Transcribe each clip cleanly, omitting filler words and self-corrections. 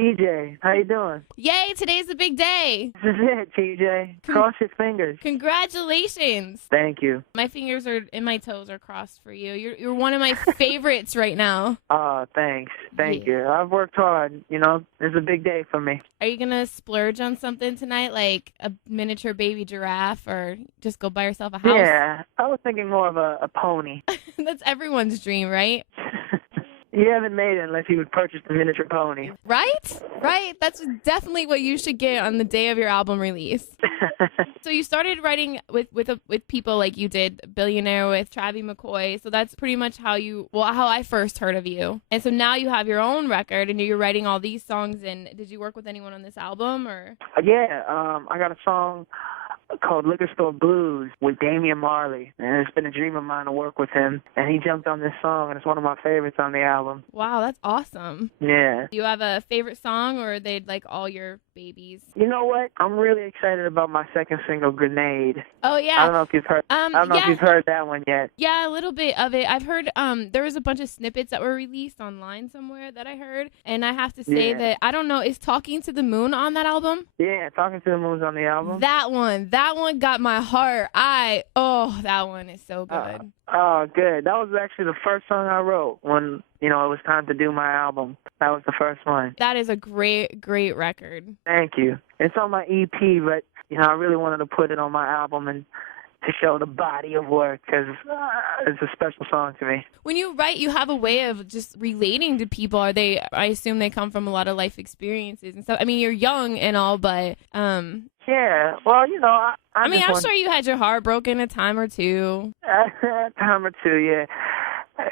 TJ, how you doing? Yay, today's the big day. This is it, TJ. Cross your fingers. Congratulations. Thank you. My fingers are and my toes are crossed for you. You're one of my favorites right now. Oh, thanks. Thank you. I've worked hard. It's a big day for me. Are you going to splurge on something tonight, like a miniature baby giraffe, or just go buy yourself a house? Yeah, I was thinking more of a pony. That's everyone's dream, right? You haven't made it unless you would purchase the miniature pony. Right? Right. That's definitely what you should get on the day of your album release. So you started writing with people like you did, Billionaire with Travie McCoy. So that's pretty much how I first heard of you. And so now you have your own record and you're writing all these songs. And did you work with anyone on this album or? Yeah, I got a song called Liquor Store Blues with Damian Marley, and it's been a dream of mine to work with him, and he jumped on this song, and it's one of my favorites on the album. Wow, that's awesome. Yeah. Do you have a favorite song, or are they like all your babies? You know what? I'm really excited about my second single, Grenade. Oh, yeah. I don't know if you've heard if you've heard that one yet. Yeah, a little bit of it. I've heard there was a bunch of snippets that were released online somewhere that I heard, and I have to say that, I don't know, is Talking to the Moon on that album? Yeah, Talking to the Moon's on the album. That one got my heart. That one is so good. Good. That was actually the first song I wrote when, it was time to do my album. That was the first one. That is a great, great record. Thank you. It's on my EP, but, I really wanted to put it on my album and to show the body of work because it's a special song to me. When you write, you have a way of just relating to people. I assume they come from a lot of life experiences and stuff. I mean, you're young and all, but... Yeah, well, I'm sure you had your heart broken a time or two. A time or two, yeah.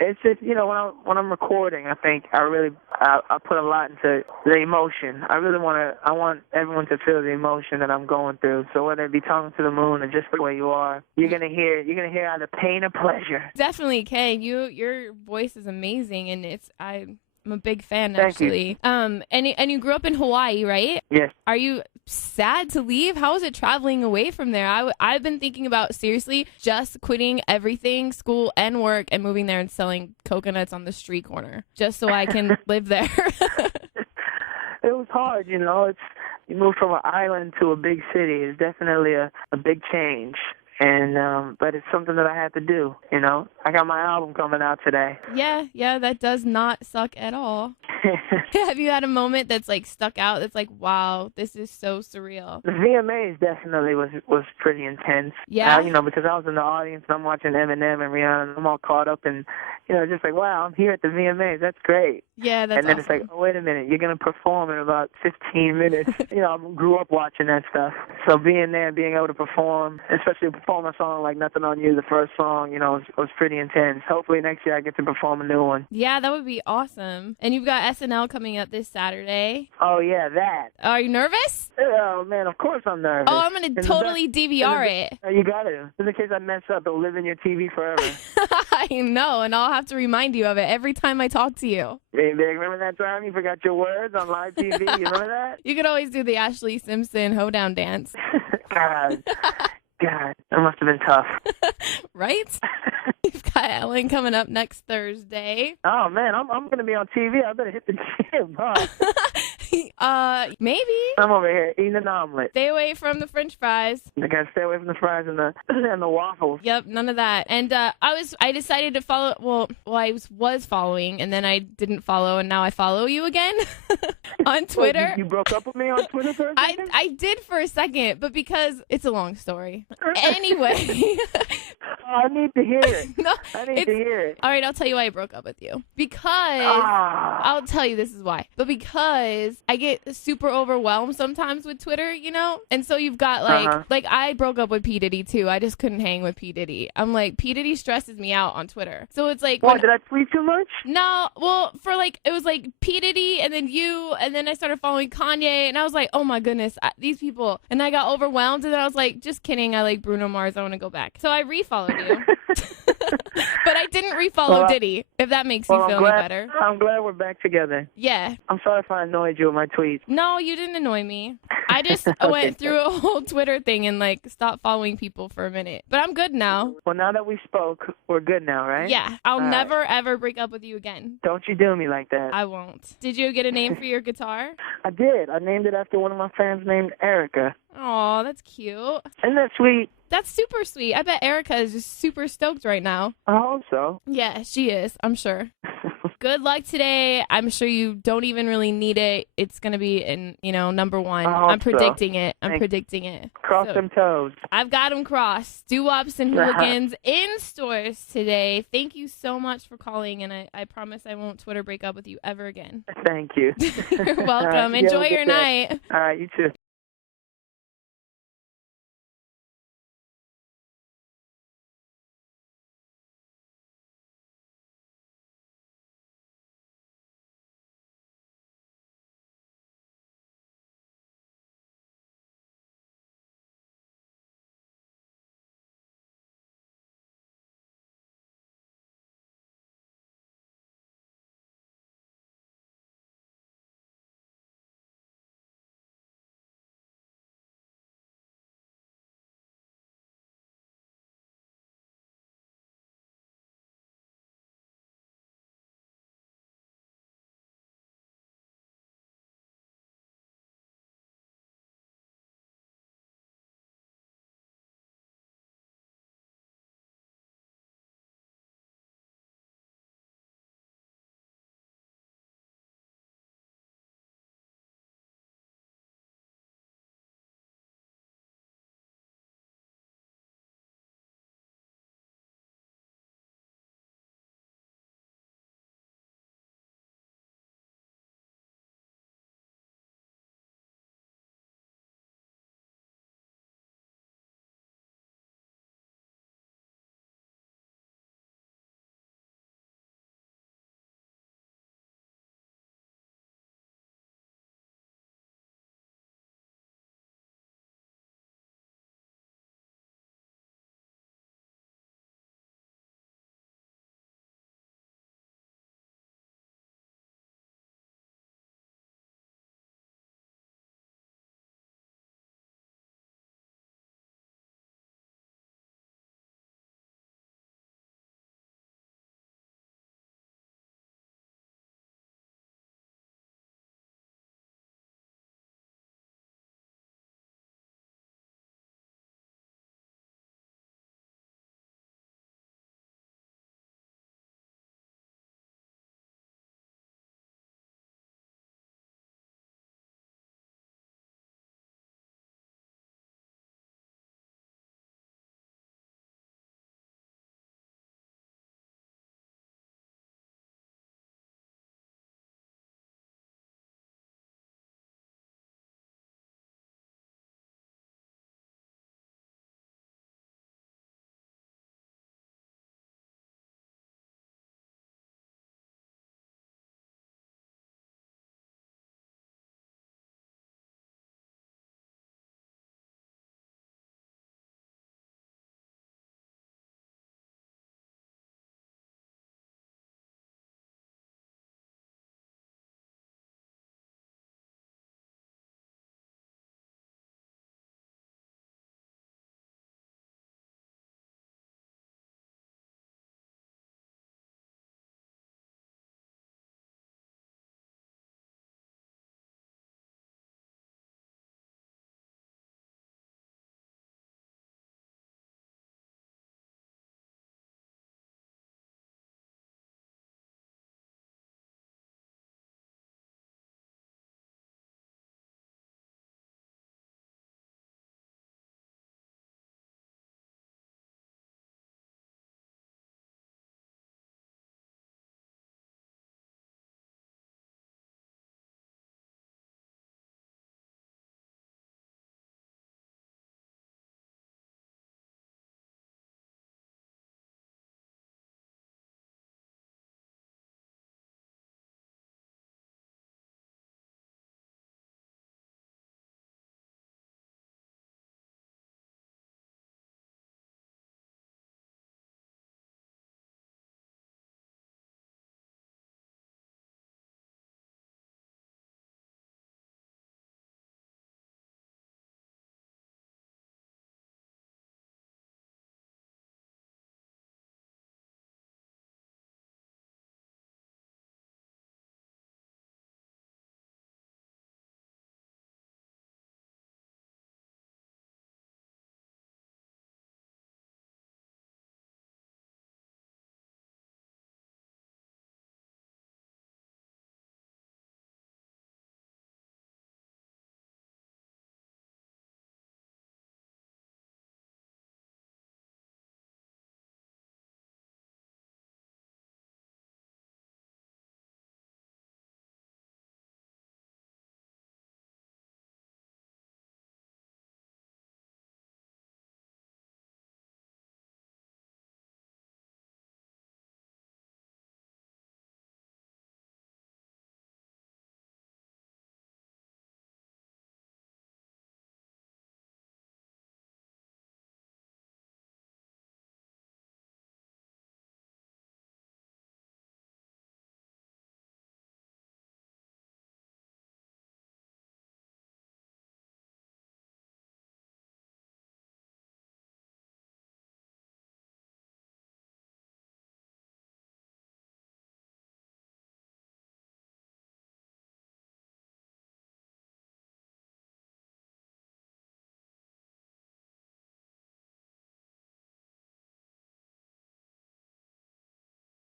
It's just, when I'm recording, I think I put a lot into the emotion. I want everyone to feel the emotion that I'm going through. So whether it be Talking to the Moon or just the way you are, you're gonna hear either pain or pleasure. Definitely, Kay. Your voice is amazing, and I'm a big fan, actually. Thank you. And you grew up in Hawaii, right? Yes. Are you sad to leave? How is it traveling away from there? I've been thinking about, seriously, just quitting everything, school and work, and moving there and selling coconuts on the street corner, just so I can live there. It was hard, you move from an island to a big city. It's definitely a big change. And but it's something that I had to do, I got my album coming out today. Yeah, that does not suck at all. Have you had a moment that's like stuck out that's like, wow, this is so surreal? The VMAs definitely was pretty intense. Yeah. Because I was in the audience and I'm watching Eminem and Rihanna and I'm all caught up and, just like, wow, I'm here at the VMAs. That's great. Yeah, that's And then awesome. It's like, oh, wait a minute, you're going to perform in about 15 minutes. I grew up watching that stuff. So being there and being able to perform, especially perform a song like Nothing on You, the first song, was pretty intense. Hopefully next year I get to perform a new one. Yeah, that would be awesome. And you've got SNL coming up this Saturday. Oh, yeah, that. Are you nervous? Oh, man, of course I'm nervous. Oh, I'm going to totally DVR it. You got to. Just in case I mess up, it'll live in your TV forever. I know, and I'll have to remind you of it every time I talk to you. Hey, remember that time you forgot your words on live TV? You remember that? You could always do the Ashley Simpson hoedown dance. God, that must have been tough. Right? You've got Ellen coming up next Thursday. Oh, man, I'm going to be on TV. I better hit the gym, huh? Maybe. I'm over here eating an omelet. Stay away from the French fries. I gotta stay away from the fries and the waffles. Yep, none of that. And I decided to follow. Well, I was following, and then I didn't follow, and now I follow you again on Twitter. You broke up with me on Twitter for a second? I did for a second, but because it's a long story. Anyway. I need to hear it. No, I need to hear it. All right, I'll tell you why I broke up with you. Because I'll tell you this is why. But because I get super overwhelmed sometimes with Twitter, And so you've got like I broke up with P. Diddy too. I just couldn't hang with P. Diddy. I'm like, P. Diddy stresses me out on Twitter. So it's like, what, did I tweet too much? No, well, it was like P. Diddy and then you, and then I started following Kanye, and I was like, oh my goodness, these people. And I got overwhelmed, and then I was like, just kidding, I like Bruno Mars, I want to go back. So I refollowed you. But I didn't refollow Diddy, if that makes you feel any better. I'm glad we're back together. Yeah. I'm sorry if I annoyed you with my tweets. No, you didn't annoy me. I just Okay. went through a whole Twitter thing and like stopped following people for a minute. But I'm good now. Well, now that we spoke, we're good now, right? Yeah, I'll All right. never ever break up with you again. Don't you do me like that. I won't. Did you get a name for your guitar? I did. I named it after one of my fans named Erica. Oh, that's cute. Isn't that sweet? That's super sweet. I bet Erica is just super stoked right now. I hope so. Yeah, she is. I'm sure. Good luck today. I'm sure you don't even really need it. It's going to be in, number one. I hope I'm predicting so. it. I'm predicting it. Cross So, them toes. I've got them crossed. Doo-wops and hooligans in stores today. Thank you so much for calling, and I promise I won't Twitter break up with you ever again. Thank you. You're welcome. All right, Enjoy you have a your good day. night. All right, you too.